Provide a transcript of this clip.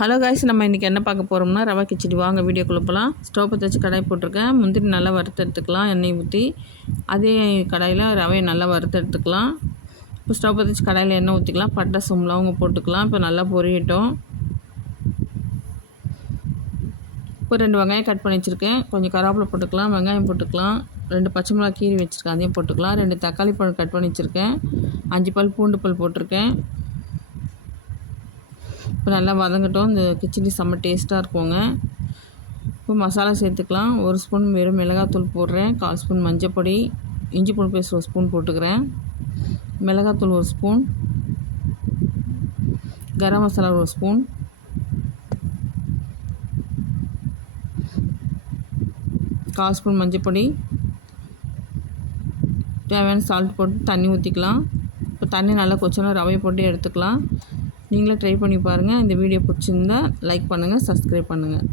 Hello guys, நம்ம இன்றைக்கி என்ன பார்க்க போகிறோம்னா ரவா கிச்சடி. வாங்க வீடியோக்குள்ளே போகலாம். ஸ்டவ் பற்ற வச்சு கடாய் போட்டிருக்கேன். முந்திரி நல்லா வறுத்து எடுத்துக்கலாம். எண்ணெய் ஊற்றி அதே கடாயில் ரவையை நல்லா வறுத்து எடுத்துக்கலாம். இப்போ ஸ்டவ் பற்ற வச்சு கடாயில் எண்ணெய் ஊற்றிக்கலாம். பட்டை சோம்பு போட்டுக்கலாம். இப்போ நல்லா பொரியட்டும். இப்போ 2 வெங்காயம் கட் பண்ணி வச்சுருக்கேன். கொஞ்சம் கருவேப்பிலை போட்டுக்கலாம். வெங்காயம் போட்டுக்கலாம். 2 பச்சை மிளகா கீரி வச்சுருக்கேன், அதையும் போட்டுக்கலாம். 2 தக்காளி பழம் கட் பண்ணி வச்சுருக்கேன். 5 பல் பூண்டு பல் போட்டிருக்கேன். இப்போ நல்லா வதங்கட்டும். இந்த கிச்சடி செம்ம டேஸ்ட்டாக இருக்குங்க. இப்போ மசாலா சேர்த்துக்கலாம். 1 ஸ்பூன் வெறும் மிளகாத்தூள் போடுறேன். 1/4 ஸ்பூன் மஞ்சள் பொடி, இஞ்சி பூண்டு பேஸ்ட் 1 ஸ்பூன் போட்டுக்கிறேன். மிளகாத்தூள் 1 ஸ்பூன், கரம் மசாலா 1 ஸ்பூன், கால் ஸ்பூன் மஞ்சள் பொடி, தேவையான சால்ட் போட்டு தண்ணி ஊற்றிக்கலாம். இப்போ தண்ணி நல்லா கொச்சனா ரவையை போட்டு எடுத்துக்கலாம். நீங்களே ட்ரை பண்ணி பாருங்கள். இந்த வீடியோ பிடிச்சிருந்தா லைக் பண்ணுங்கள், சப்ஸ்கிரைப் பண்ணுங்கள்.